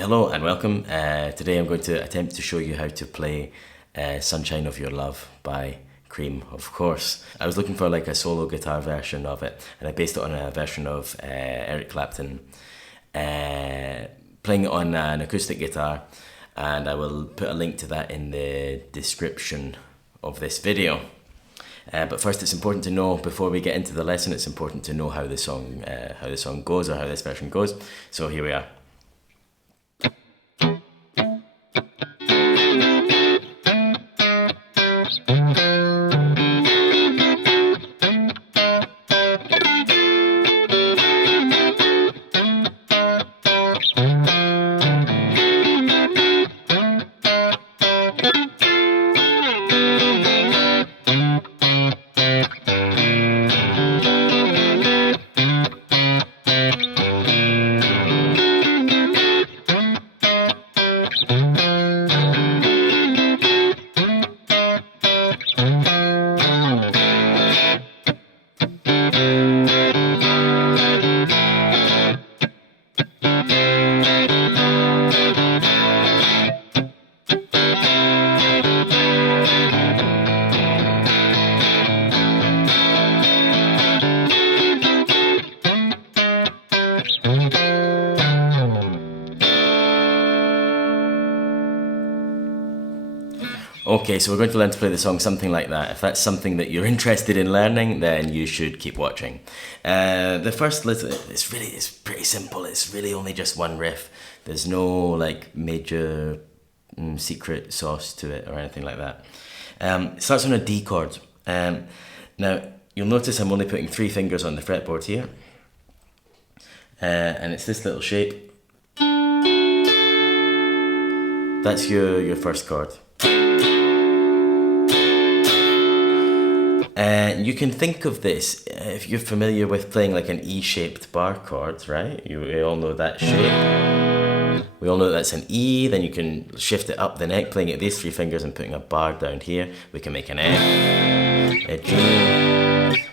Hello and welcome. Today I'm going to attempt to show you how to play Sunshine of Your Love by Cream, of course. I was looking for like a solo guitar version of it, and I based it on a version of Eric Clapton playing it on an acoustic guitar, and I will put a link to that in the description of this video. But first, it's important to know, before we get into the lesson, it's important to know how the song goes, or how this version goes. So here we are. Okay, so we're going to learn to play the song something like that. If that's something that you're interested in learning, then you should keep watching. The first little, it's pretty simple. It's really only just one riff. There's no like major secret sauce to it or anything like that. It starts on a D chord. Now, you'll notice I'm only putting 3 fingers on the fretboard here. And it's this little shape. That's your first chord. You can think of this, if you're familiar with playing like an E-shaped bar chord, right? We all know that shape. We all know that that's an E, then you can shift it up the neck, playing it with these 3 fingers and putting a bar down here. We can make an F, a G,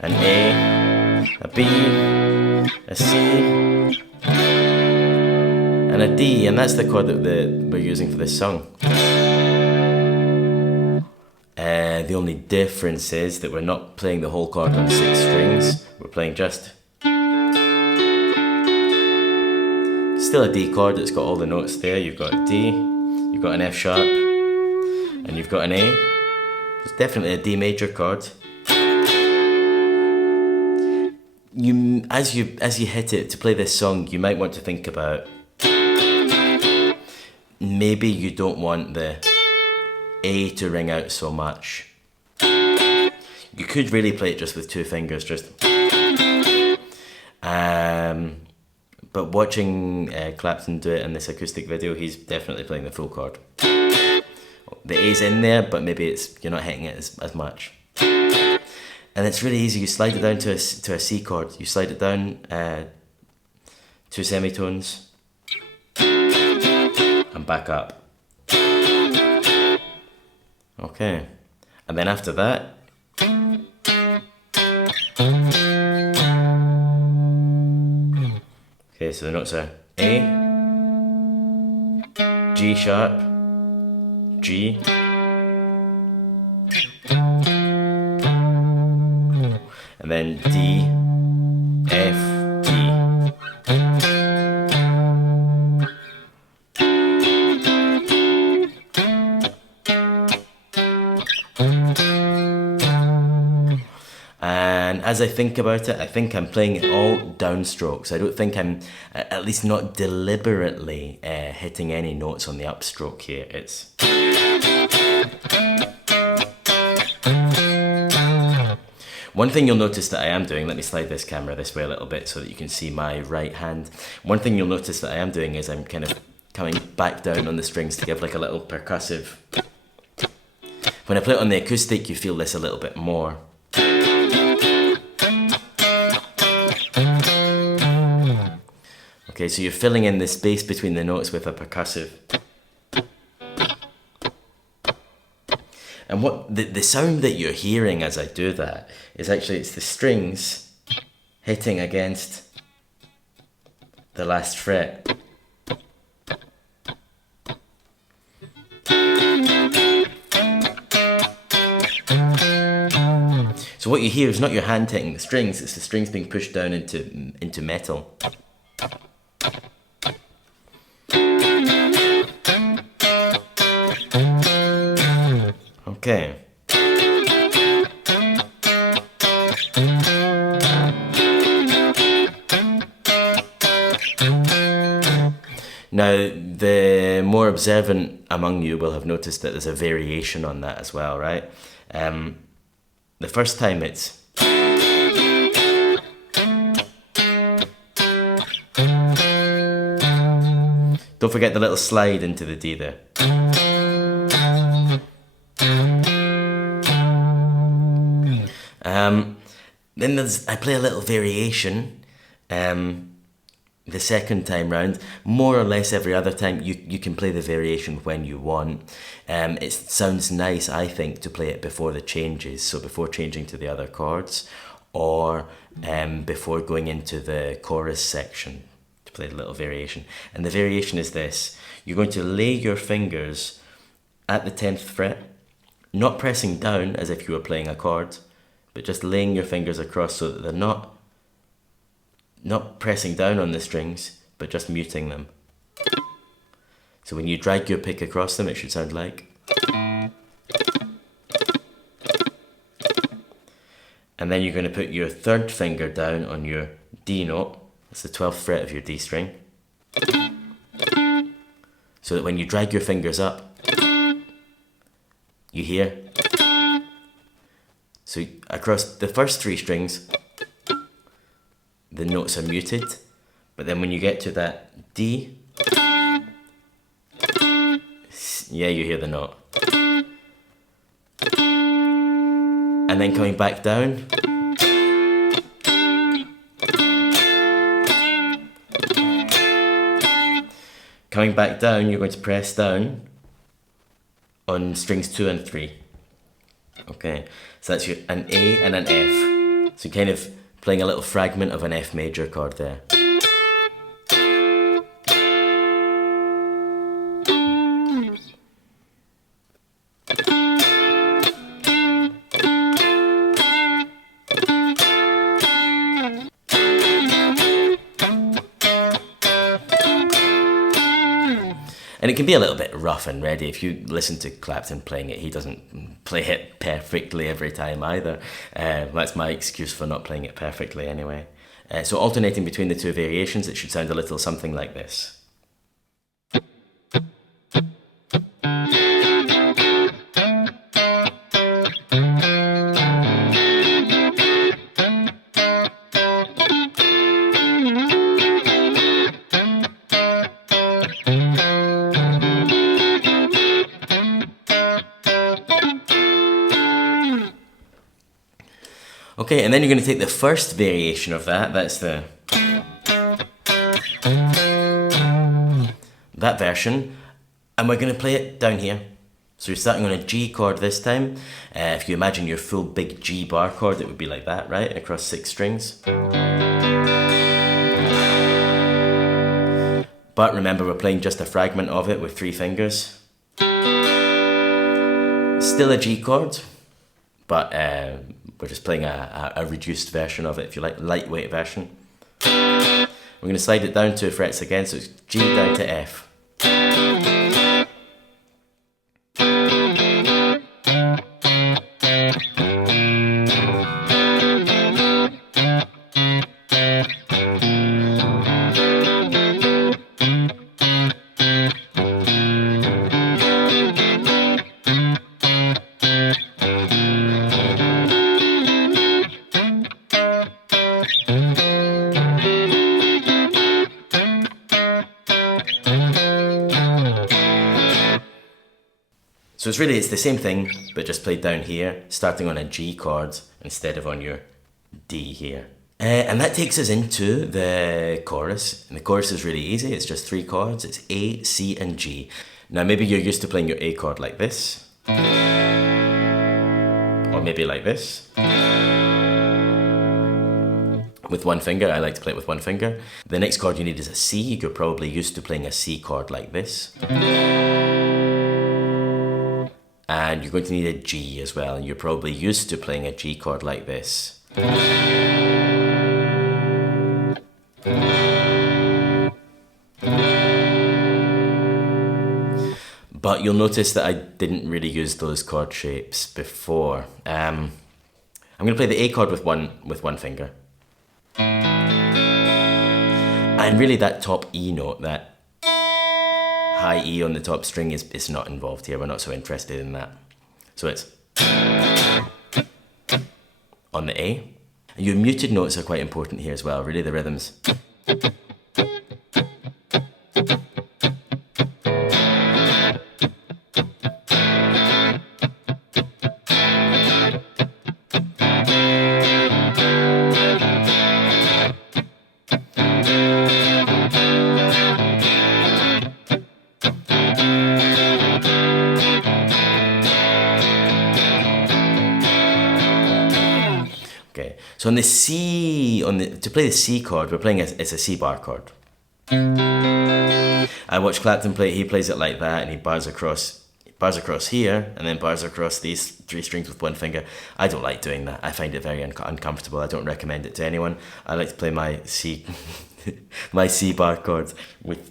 an A, a B, a C, and a D, and that's the chord that we're using for this song. The only difference is that we're not playing the whole chord on 6 strings. We're playing just... Still a D chord, it's got all the notes there. You've got a D, you've got an F sharp, and you've got an A. It's definitely a D major chord. As you hit it to play this song, you might want to think about, maybe you don't want the A to ring out so much. You could really play it just with 2 fingers, but watching Clapton do it in this acoustic video, he's definitely playing the full chord. The A's in there, but maybe you're not hitting it as much. And it's really easy. You slide it down to a C chord. You slide it down 2 semitones and back up. Okay, and then after that, okay, so the notes are A, G sharp, G, and then D, F, D. And as I think about it, I think I'm playing it all downstrokes. I don't think I'm, at least not deliberately, hitting any notes on the upstroke here. It's... One thing you'll notice that I am doing, let me slide this camera this way a little bit so that you can see my right hand. One thing you'll notice that I am doing is I'm kind of coming back down on the strings to give like a little percussive... When I play it on the acoustic, you feel this a little bit more. Okay, so you're filling in the space between the notes with a percussive. And what the sound that you're hearing as I do that is actually, it's the strings hitting against the last fret. So what you hear is not your hand hitting the strings, it's the strings being pushed down into metal. Okay. Now, the more observant among you will have noticed that there's a variation on that as well, right? The first time it's... Don't forget the little slide into the D there. Then I play a little variation the second time round. More or less every other time you can play the variation when you want. It sounds nice, I think, to play it before the changes, so before changing to the other chords, or before going into the chorus section to play the little variation. And the variation is this: you're going to lay your fingers at the 10th fret, not pressing down as if you were playing a chord, but just laying your fingers across so that they're not pressing down on the strings, but just muting them. So when you drag your pick across them, it should sound like... And then you're going to put your third finger down on your D note, that's the 12th fret of your D string, so that when you drag your fingers up, you hear. So across the first three strings, the notes are muted, but then when you get to that D, yeah, you hear the note. And then coming back down, you're going to press down on strings 2 and 3. Okay, so that's an A and an F. So kind of playing a little fragment of an F major chord there. And it can be a little bit rough and ready. If you listen to Clapton playing it, he doesn't play it perfectly every time either. That's my excuse for not playing it perfectly anyway. So alternating between the two variations, it should sound a little something like this. Okay, and then you're going to take the first variation of that, that's that version, and we're going to play it down here. So you're starting on a G chord this time. If you imagine your full big G bar chord, it would be like that, right? Across 6 strings. But remember, we're playing just a fragment of it with 3 fingers. Still a G chord, but we're just playing a reduced version of it, if you like, lightweight version. We're going to slide it down 2 frets again, so it's G down to F. So it's the same thing, but just played down here, starting on a G chord instead of on your D here. And that takes us into the chorus. And the chorus is really easy, it's just 3 chords, it's A, C and G. Now maybe you're used to playing your A chord like this, or maybe like this. With 1 finger, I like to play it with 1 finger. The next chord you need is a C, you're probably used to playing a C chord like this. and you're going to need a G as well, and you're probably used to playing a G chord like this. But you'll notice that I didn't really use those chord shapes before. I'm going to play the A chord with one finger. And really that top E note, that high E on the top string is not involved here. We're not so interested in that. So it's on the A. And your muted notes are quite important here as well, really the rhythms. Okay, so on the C, to play the C chord, we're playing it's a C bar chord. I watch Clapton play, he plays it like that, and he bars across here, and then bars across these three strings with one finger. I don't like doing that. I find it very uncomfortable. I don't recommend it to anyone. I like to play my C, my C bar chords with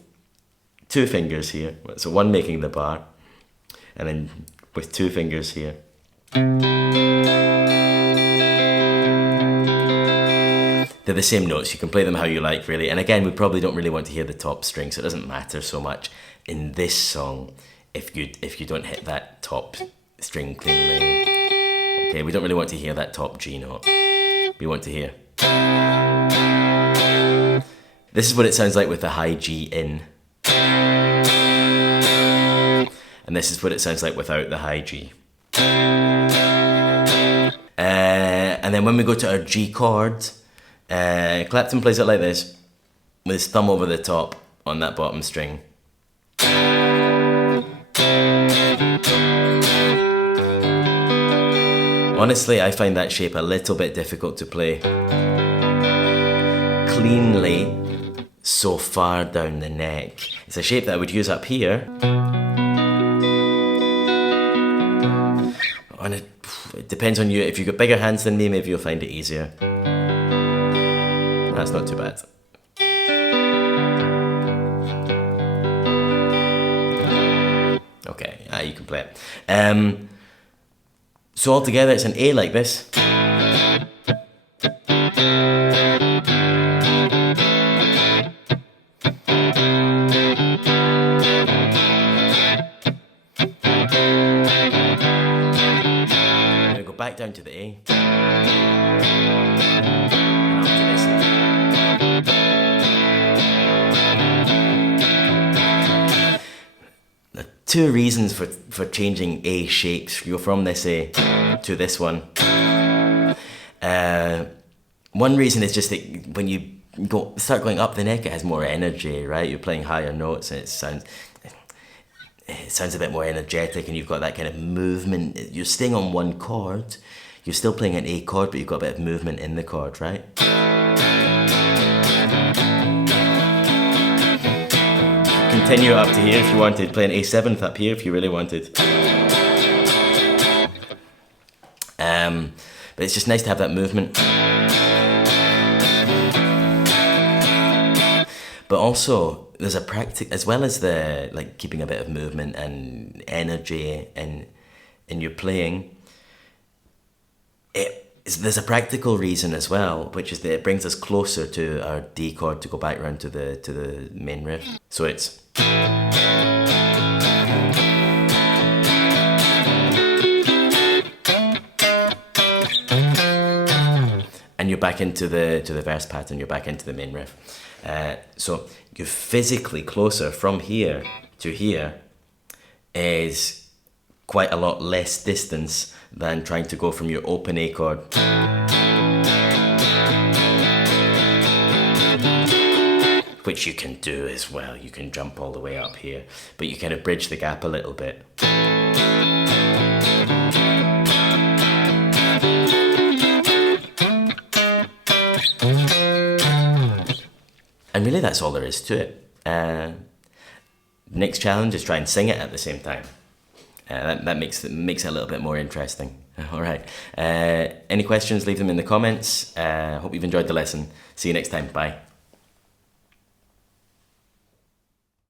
two fingers here. So one making the bar, and then with two fingers here. They're the same notes, you can play them how you like really, and again we probably don't really want to hear the top string, so it doesn't matter so much in this song if you don't hit that top string cleanly. Okay, we don't really want to hear that top G note. We want to hear. This is what it sounds like with the high G in. And this is what it sounds like without the high G. And then when we go to our G chord, Clapton plays it like this, with his thumb over the top on that bottom string. Honestly, I find that shape a little bit difficult to play cleanly so far down the neck. It's a shape that I would use up here. It depends on you. If you've got bigger hands than me, maybe you'll find it easier. That's not too bad. Okay, you can play it. So altogether it's an A like this. I'm going to go back down to the A. Two reasons for changing A shapes. You go from this A to this one. One reason is just that when you start going up the neck, it has more energy, right? You're playing higher notes and it sounds a bit more energetic, and you've got that kind of movement. You're staying on one chord. You're still playing an A chord, but you've got a bit of movement in the chord, right? Continue up to here if you wanted, play an A7th up here if you really wanted. But it's just nice to have that movement. But also, there's a practice, as well as the keeping a bit of movement and energy in your playing. There's a practical reason as well, which is that it brings us closer to our D chord to go back round to the main riff. So it's. And you're back into the verse pattern, you're back into the main riff. So you're physically closer from here to here is quite a lot less distance than trying to go from your open A chord which you can do as well. You can jump all the way up here, but you kind of bridge the gap a little bit. And really that's all there is to it. Next challenge is try and sing it at the same time. That makes it a little bit more interesting. All right. Any questions, leave them in the comments. Hope you've enjoyed the lesson. See you next time. Bye.